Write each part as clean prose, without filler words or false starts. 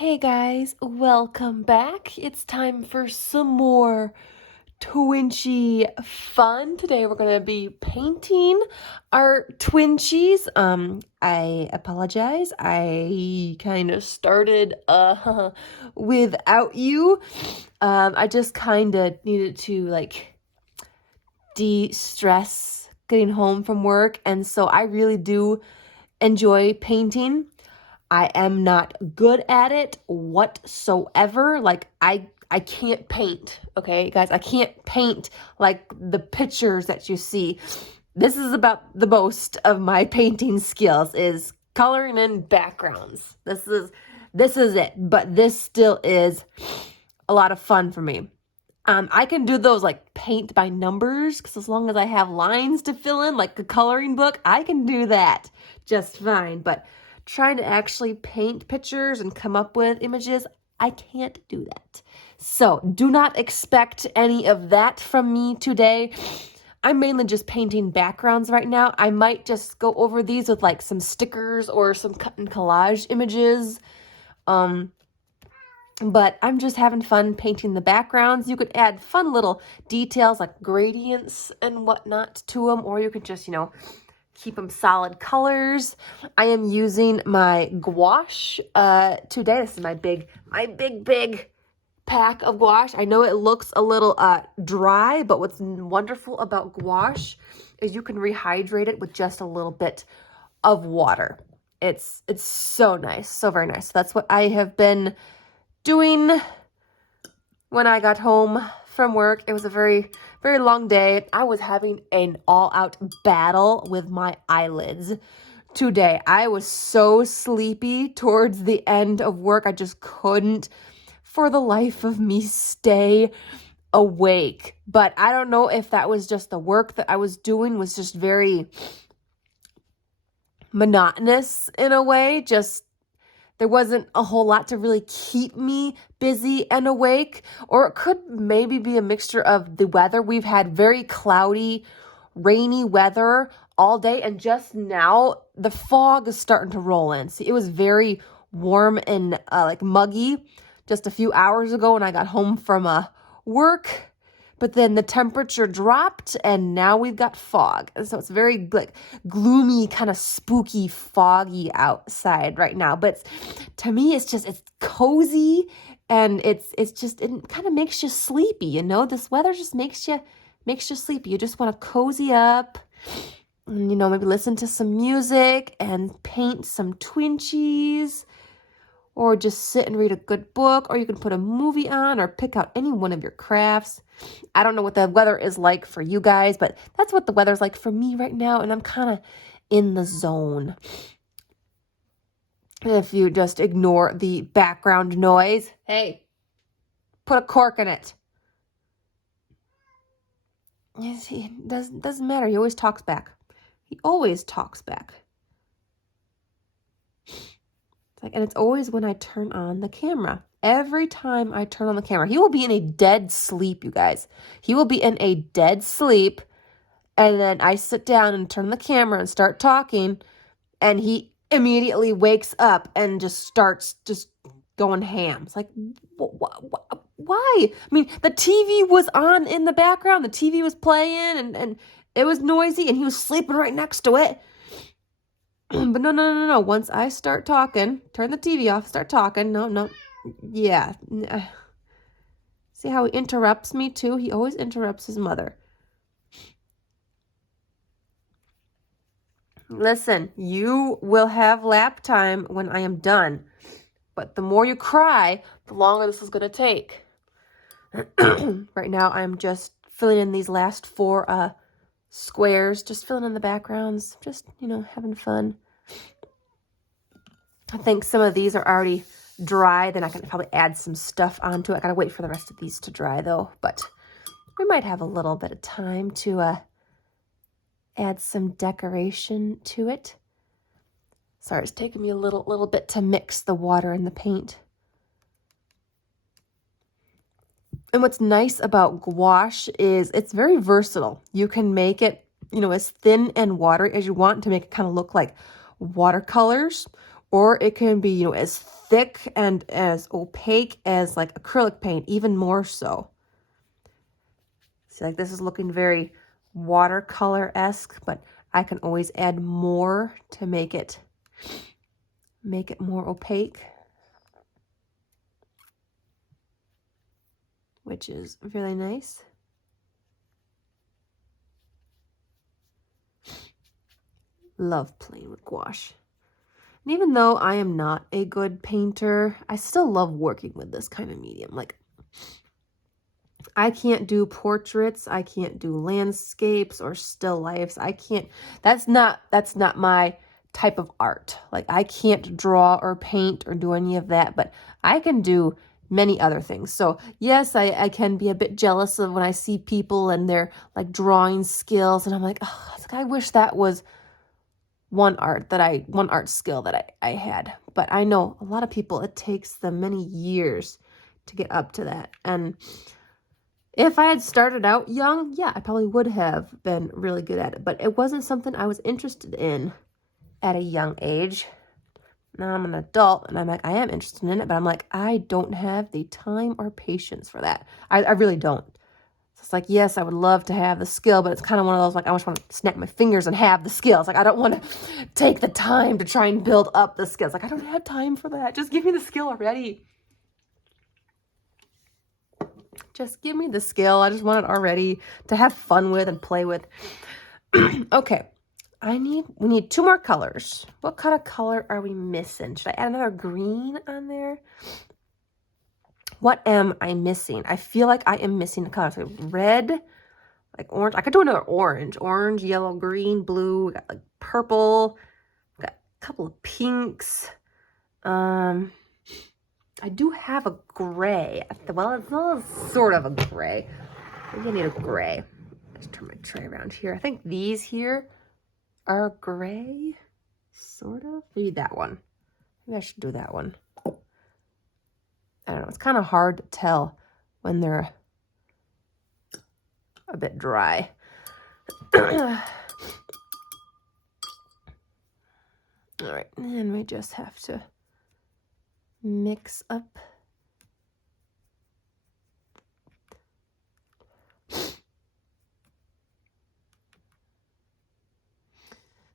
Hey guys, welcome back. It's time for some more Twinchie fun. Today we're going to be painting our Twinchies. I apologize. I kind of started without you. I just kind of needed to de-stress getting home from work, and so I really do enjoy painting. I am not good at it whatsoever. I can't paint, okay, guys? I can't paint like the pictures that you see. This is about the most of my painting skills is coloring in backgrounds. This is it, but this still is a lot of fun for me. I can do those like paint by numbers because as long as I have lines to fill in, like a coloring book, I can do that just fine. But trying to actually paint pictures and come up with images, I can't do that. So do not expect any of that from me today. I'm mainly just painting backgrounds right now. I might just go over these with like some stickers or some cut and collage images. But I'm just having fun painting the backgrounds. You could add fun little details like gradients and whatnot to them, or you could just, keep them solid colors. I am using my gouache today. This is my big pack of gouache. I know it looks a little dry, but what's wonderful about gouache is you can rehydrate it with just a little bit of water. It's so nice, so very nice. So that's what I have been doing when I got home from work. It was a very, very long day. I was having an all-out battle with my eyelids today. I was so sleepy towards the end of work. I just couldn't, for the life of me, stay awake. But I don't know if that was just the work that I was doing was just very monotonous in a way. Just there wasn't a whole lot to really keep me busy and awake, or it could maybe be a mixture of the weather. We've had very cloudy, rainy weather all day, and just now the fog is starting to roll in. See, it was very warm and muggy just a few hours ago when I got home from work. But then the temperature dropped and now we've got fog. And so it's very gloomy, kind of spooky, foggy outside right now. But to me, it's cozy and it kind of makes you sleepy, This weather just makes you sleepy. You just want to cozy up and, maybe listen to some music and paint some Twinchies. Or just sit and read a good book, or you can put a movie on or pick out any one of your crafts. I don't know what the weather is like for you guys, but that's what the weather's like for me right now, and I'm kind of in the zone. If you just ignore the background noise, hey, put a cork in it. It doesn't matter. He always talks back. He always talks back. And it's always when I turn on the camera. Every time I turn on the camera, he will be in a dead sleep, you guys. He will be in a dead sleep, and then I sit down and turn the camera and start talking, and he immediately wakes up and just starts just going ham. It's like, why? I mean, the TV was on in the background. The TV was playing, and it was noisy, and he was sleeping right next to it. But no. Once I start talking, turn the TV off, start talking. No. Yeah. See how he interrupts me too? He always interrupts his mother. Listen, you will have lap time when I am done. But the more you cry, the longer this is going to take. Right now, I'm just filling in these last 4 squares, just filling in the backgrounds, just, having fun. I think some of these are already dry, then I can probably add some stuff onto it. I gotta wait for the rest of these to dry though, but we might have a little bit of time to add some decoration to it. Sorry, it's taking me a little bit to mix the water and the paint. And what's nice about gouache is it's very versatile. You can make it, as thin and watery as you want to make it kind of look like watercolors, or it can be, as thick and as opaque as like acrylic paint, even more so. See, like this is looking very watercolor-esque, but I can always add more to make it more opaque, which is really nice. Love playing with gouache. And even though I am not a good painter, I still love working with this kind of medium. Like, I can't do portraits, I can't do landscapes or still lifes. I can't, that's not my type of art. Like, I can't draw or paint or do any of that, but I can do many other things. So yes, I can be a bit jealous of when I see people and their like drawing skills, and I'm like, oh, I wish that was one art skill that I had. But I know a lot of people, it takes them many years to get up to that. And if I had started out young, yeah, I probably would have been really good at it. But it wasn't something I was interested in at a young age. Now I'm an adult and I'm like, I am interested in it, but I'm like, I don't have the time or patience for that. I really don't. So it's like, yes, I would love to have the skill, but it's kind of one of those, like, I just want to snap my fingers and have the skills. Like, I don't want to take the time to try and build up the skills. Like, I don't have time for that. Just give me the skill already. Just give me the skill. I just want it already to have fun with and play with. Okay. We need 2 more colors. What kind of color are we missing? Should I add another green on there? What am I missing? I feel like I am missing a color. So red, like orange. I could do another orange. Orange, yellow, green, blue. We got like purple. We got a couple of pinks. I do have a gray. Well, it's not sort of a gray. Maybe I need a gray. Let's turn my tray around here. I think these here are gray, sort of. Maybe that one. Maybe I should do that one. I don't know. It's kind of hard to tell when they're a bit dry. All right, and we just have to mix up.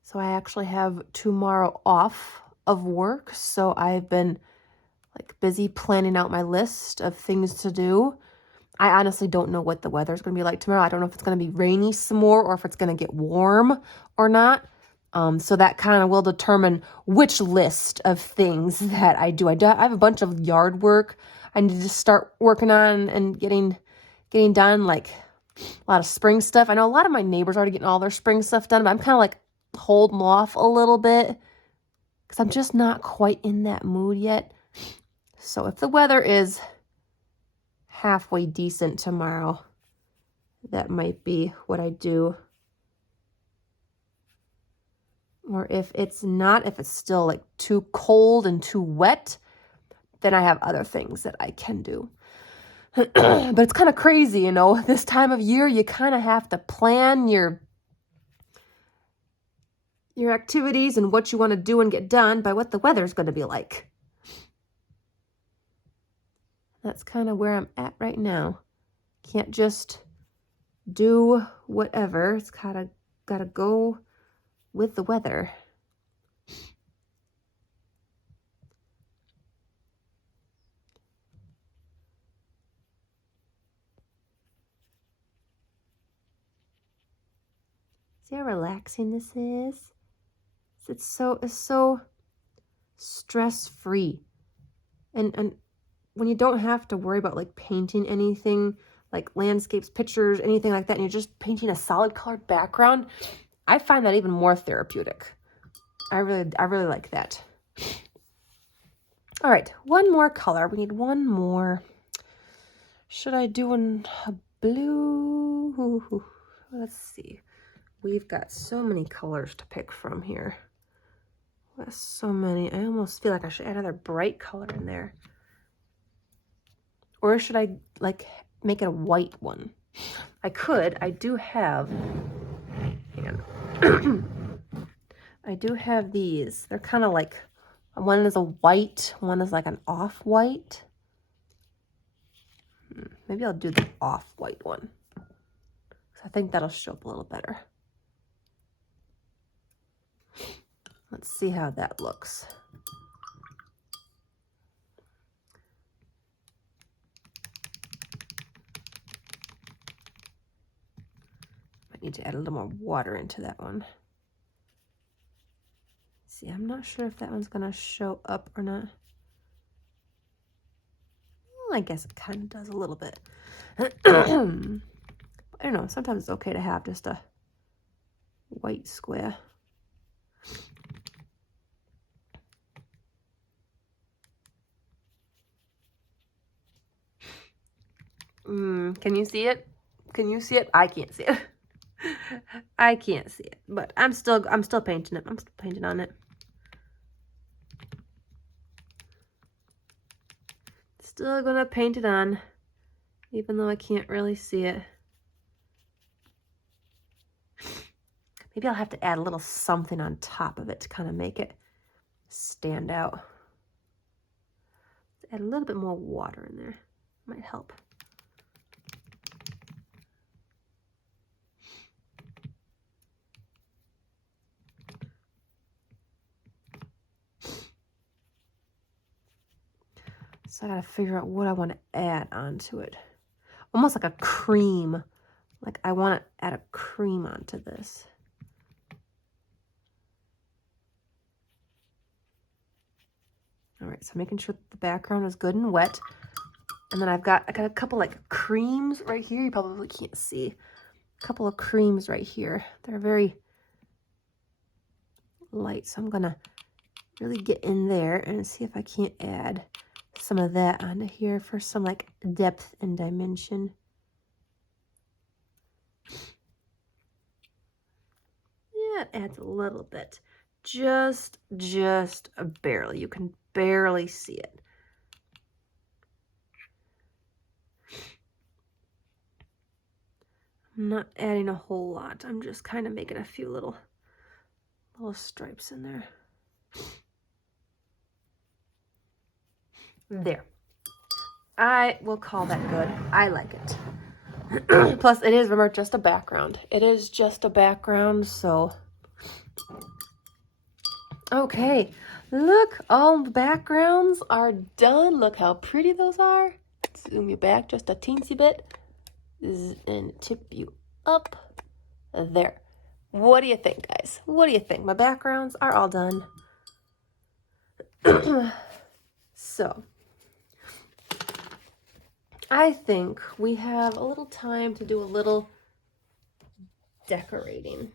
So I actually have tomorrow off of work, so I've been like busy planning out my list of things to do. I honestly don't know what the weather's going to be like tomorrow. I don't know if it's going to be rainy some more or if it's going to get warm or not. So that kind of will determine which list of things that I do. I have a bunch of yard work I need to start working on and getting done, like a lot of spring stuff. I know a lot of my neighbors are already getting all their spring stuff done, but I'm kind of like holding off a little bit because I'm just not quite in that mood yet. So if the weather is halfway decent tomorrow, that might be what I do. Or if it's not, if it's still like too cold and too wet, then I have other things that I can do. But it's kind of crazy, you know, this time of year, you kind of have to plan your activities and what you want to do and get done by what the weather's going to be like. That's kind of where I'm at right now. Can't just do whatever. It's kind of got to go with the weather. See how relaxing this is? It's so stress-free. And when you don't have to worry about like painting anything, like landscapes, pictures, anything like that, and you're just painting a solid colored background, I find that even more therapeutic. I really like that. All right, one more color. We need one more. Should I do a blue? Let's see. We've got so many colors to pick from here. That's so many. I almost feel like I should add another bright color in there. Or should I like make it a white one? I could. I do have, hang on. I do have these. They're kind of like One is a white, one is like an off-white. Maybe I'll do the off-white one. I think that'll show up a little better. Let's see how that looks. I need to add a little more water into that one. See, I'm not sure if that one's gonna show up or not. Well, I guess it kind of does a little bit. I don't know, sometimes it's okay to have just a white square. Can you see it? Can you see it? I can't see it. I can't see it, but I'm still painting it. I'm still painting on it. Still gonna paint it on, even though I can't really see it. Maybe I'll have to add a little something on top of it to kind of make it stand out. Add a little bit more water in there. Might help. So I gotta figure out what I want to add onto it. Almost like a cream. Like I want to add a cream onto this. All right, so making sure the background is good and wet. And then I got a couple like creams right here. You probably can't see. A couple of creams right here. They're very light. So I'm gonna really get in there and see if I can't add some of that onto here for some like depth and dimension. Yeah, it adds a little bit. Just barely. You can barely see it. I'm not adding a whole lot. I'm just kind of making a few little stripes in there. There. I will call that good. I like it. Plus, it is, remember, just a background. It is just a background, so. Okay. Look, all the backgrounds are done. Look how pretty those are. Zoom you back just a teensy bit. And tip you up. There. What do you think, guys? What do you think? My backgrounds are all done. So, I think we have a little time to do a little decorating.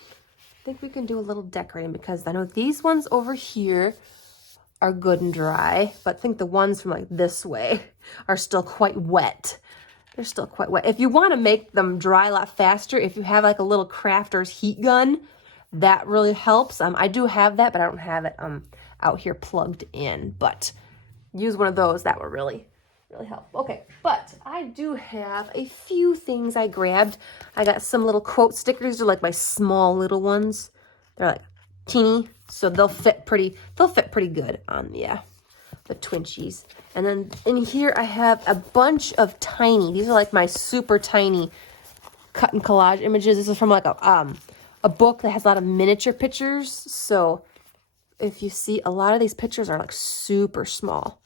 I think we can do a little decorating because I know these ones over here are good and dry, but I think the ones from like this way are still quite wet. They're still quite wet. If you want to make them dry a lot faster, if you have like a little crafter's heat gun, that really helps. I do have that, but I don't have it out here plugged in. But use one of those. That will really help. Okay, but I do have a few things I grabbed. I got some little quote stickers. They're like my small little ones. They're like teeny, so they'll fit pretty good on the Twinchies. And then in here I have a bunch of tiny. These are like my super tiny cut and collage images. This is from like a book that has a lot of miniature pictures. So if you see, a lot of these pictures are like super small.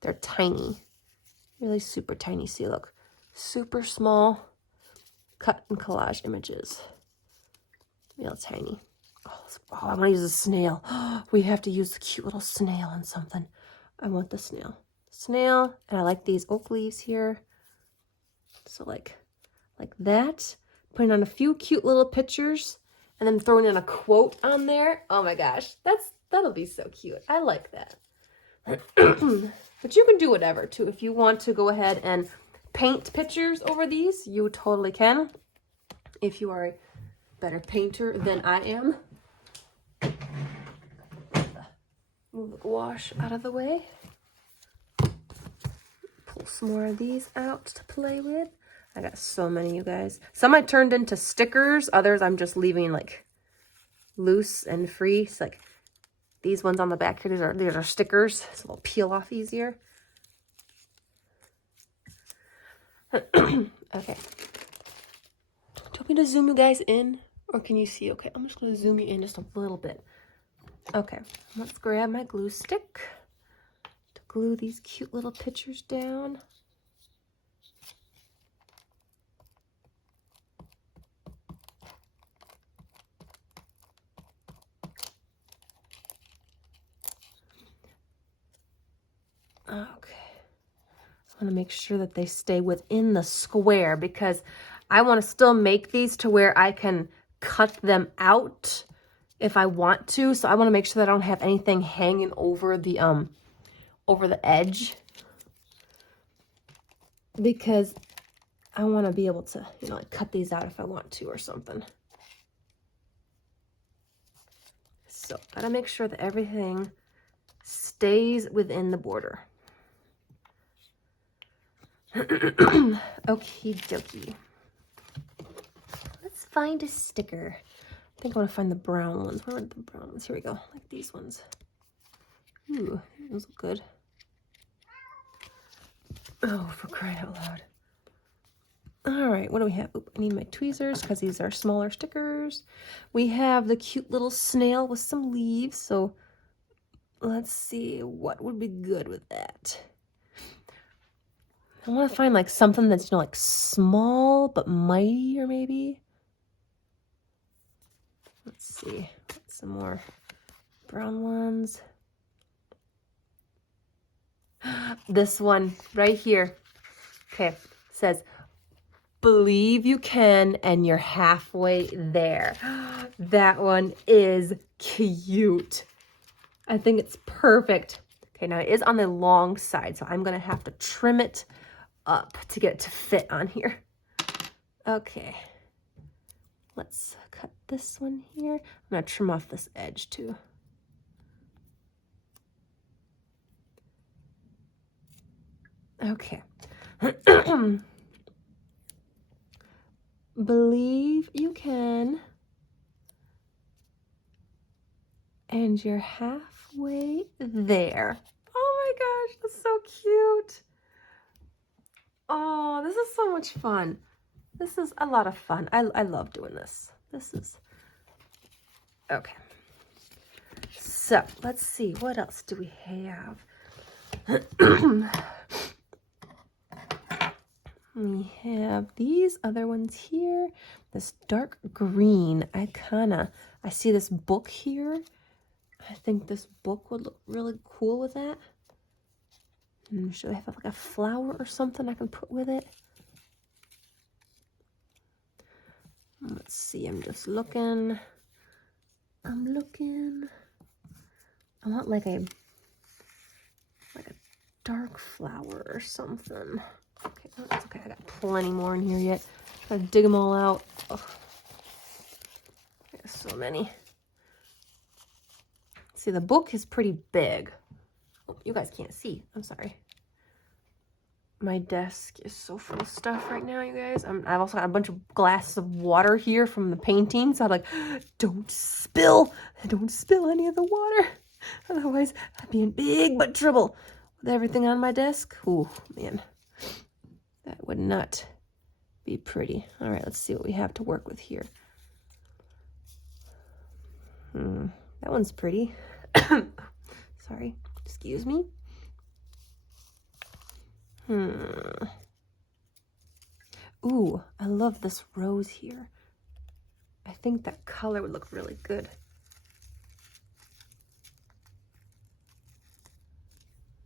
They're tiny. Really super tiny. See, look. Super small cut and collage images. Real tiny. Oh, I want to use a snail. We have to use the cute little snail on something. I want the snail. Snail. And I like these oak leaves here. So like that. Putting on a few cute little pictures. And then throwing in a quote on there. Oh my gosh. That'll be so cute. I like that. But you can do whatever too. If you want to go ahead and paint pictures over these, you totally can. If you are a better painter than I am. Move the gouache out of the way. Pull some more of these out to play with. I got so many, you guys. Some I turned into stickers. Others I'm just leaving like loose and free. It's like these ones on the back here. These are stickers, so they'll peel off easier. Okay. Do you want me to zoom you guys in, or can you see? Okay, I'm just going to zoom you in just a little bit. Okay, let's grab my glue stick to glue these cute little pictures down. Okay, I want to make sure that they stay within the square because I want to still make these to where I can cut them out if I want to. So I want to make sure that I don't have anything hanging over the edge, because I want to be able to, you know, like cut these out if I want to or something. So gotta make sure that everything stays within the border. Okie dokie. Let's find a sticker. I think I want to find the brown ones. Where are the brown ones? Here we go. Like these ones. Ooh, those look good. Oh, for crying out loud. All right, what do we have? Oop, I need my tweezers because these are smaller stickers. We have the cute little snail with some leaves. So let's see what would be good with that. I want to find like something that's, you know, like small but mightier maybe. Let's see, some more brown ones. This one right here, okay, says, believe you can and you're halfway there. That one is cute. I think it's perfect. Okay, now it is on the long side, so I'm gonna have to trim it up to get it to fit on here. Okay, let's cut this one here. I'm gonna trim off this edge too. Okay. Believe you can and you're halfway there. Oh my gosh, that's so cute. Oh, this is so much fun. This is a lot of fun. I love doing this. This is okay. So let's see, what else do we have? We have these other ones here. This dark green. I see this book here. I think this book would look really cool with that. Should I have like a flower or something I can put with it? Let's see, I'm just looking. I'm looking. I want like a dark flower or something. Okay, no, that's okay. I got plenty more in here yet. Gotta dig them all out. Oh, I got so many. See, the book is pretty big. Oh, you guys can't see. I'm sorry. My desk is so full of stuff right now, you guys. I've also got a bunch of glasses of water here from the painting. So I'm like, don't spill any of the water. Otherwise, I'd be in big but trouble with everything on my desk. Ooh, man. That would not be pretty. All right, let's see what we have to work with here. That one's pretty. Sorry, excuse me. Ooh, I love this rose here. I think that color would look really good.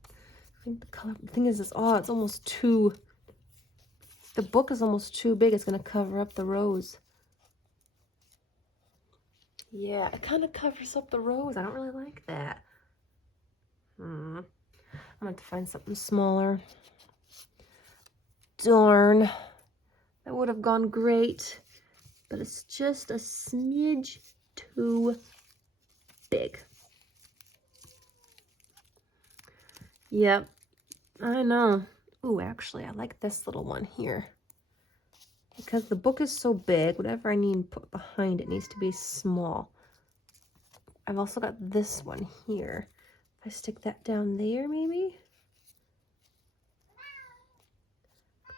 I think the color, the thing is, it's almost too, the book is almost too big. It's gonna cover up the rose. Yeah, it kind of covers up the rose. I don't really like that. I'm gonna have to find something smaller. Darn, that would have gone great, but it's just a smidge too big. Yep, I know. Ooh, actually, I like this little one here. Because the book is so big, whatever I need to put behind it needs to be small. I've also got this one here. If I stick that down there, maybe.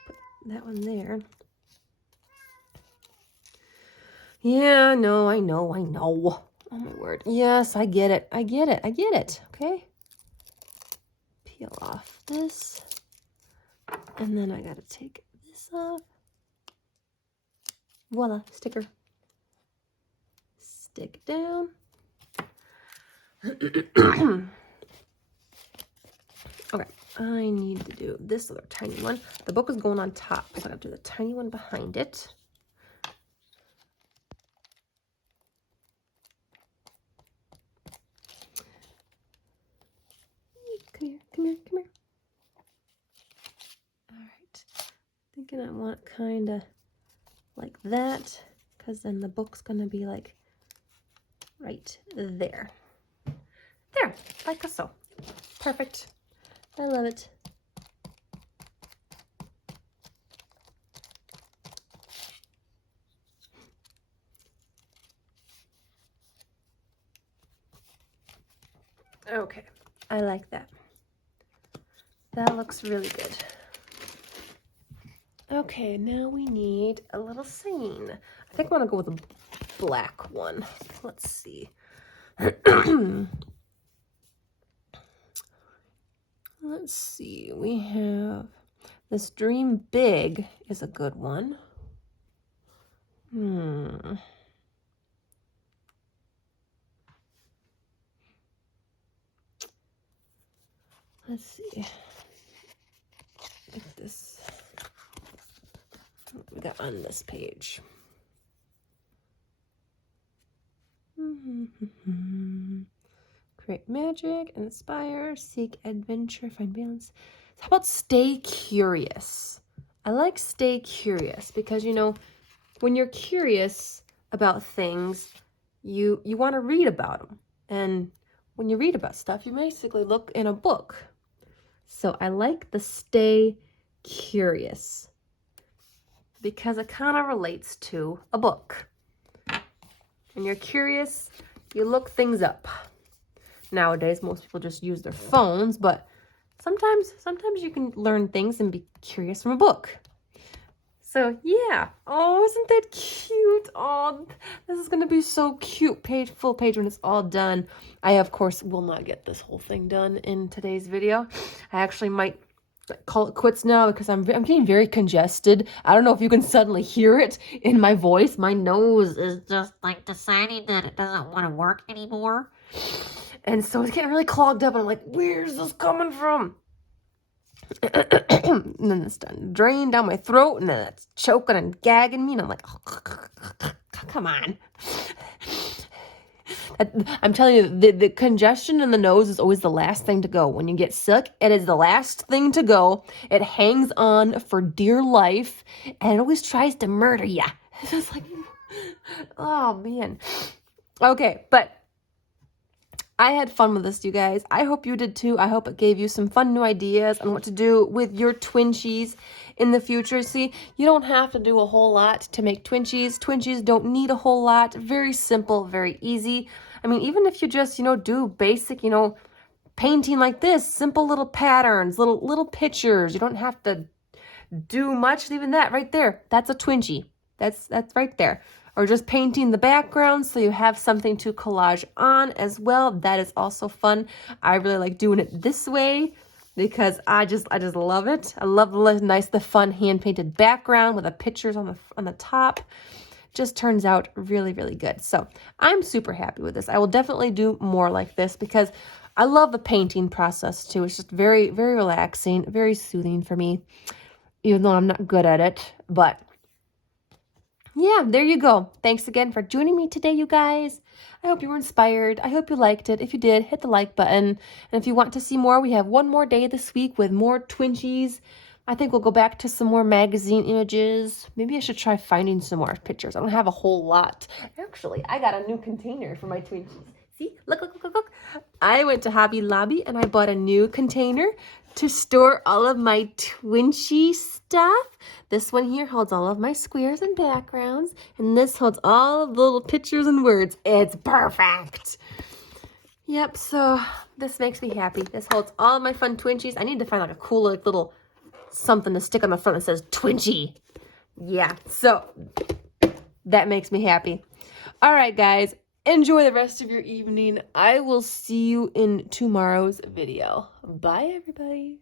Put that one there. Yeah, no, I know. Oh my word. Yes, I get it. Okay. Peel off this. And then I gotta take this off. Voila, sticker. Stick down. Okay, I need to do this other tiny one. The book is going on top, so I gotta do the tiny one behind it. Come here. All right, thinking I want kind of like that, because then the book's gonna be like right there. There, like so. Perfect. I love it. Okay, I like that. That looks really good. Okay, now we need a little scene. I think I want to go with a black one. Let's see. Let's see. We have this Dream Big is a good one. Let's see. If this, what we got on this page. Create magic, inspire, seek adventure, find balance. How about stay curious? I like stay curious because, you know, when you're curious about things, you want to read about them. And when you read about stuff, you basically look in a book. So I like the stay curious because it kind of relates to a book. When you're curious, you look things up. Nowadays, most people just use their phones, but sometimes you can learn things and be curious from a book. So yeah. Oh, isn't that cute? Oh, this is going to be so cute. Full page when it's all done. I, of course, will not get this whole thing done in today's video. I actually might call it quits now because I'm getting very congested. I don't know if you can suddenly hear it in my voice. My nose is just like deciding that it doesn't want to work anymore. And so it's getting really clogged up. And I'm like, where's this coming from? And then it's done drained down my throat, and then it's choking and gagging me, and I'm like, oh, come on. I'm telling you, the congestion in the nose is always the last thing to go. When you get sick, it is the last thing to go. It hangs on for dear life, and it always tries to murder you. It's just like, oh man. Okay, but I had fun with this, you guys. I hope you did too. I hope it gave you some fun new ideas on what to do with your Twinchies in the future. See, you don't have to do a whole lot to make Twinchies. Twinchies don't need a whole lot. Very simple, very easy. I mean, even if you just, do basic, painting like this, simple little patterns, little pictures. You don't have to do much. Even that right there, that's a Twinchie. That's right there. Or just painting the background so you have something to collage on as well. That is also fun. I really like doing it this way because I just love it. I love the fun hand-painted background with the pictures on the top. Just turns out really, really good. So I'm super happy with this. I will definitely do more like this because I love the painting process too. It's just very, very relaxing, very soothing for me, even though I'm not good at it. But yeah, there you go. Thanks again for joining me today, you guys. I hope you were inspired. I hope you liked it. If you did, hit the like button. And if you want to see more, we have one more day this week with more Twinchies. I think we'll go back to some more magazine images. Maybe I should try finding some more pictures. I don't have a whole lot. Actually, I got a new container for my Twinchies. See? Look. I went to Hobby Lobby and I bought a new container to store all of my Twinchie stuff. This one here holds all of my squares and backgrounds, and this holds all of the little pictures and words. It's perfect. Yep, so this makes me happy. This holds all my fun Twinchies. I need to find like a cool like, little something to stick on the front that says Twinchie. Yeah, so that makes me happy. All right, guys, enjoy the rest of your evening. I will see you in tomorrow's video. Bye, everybody.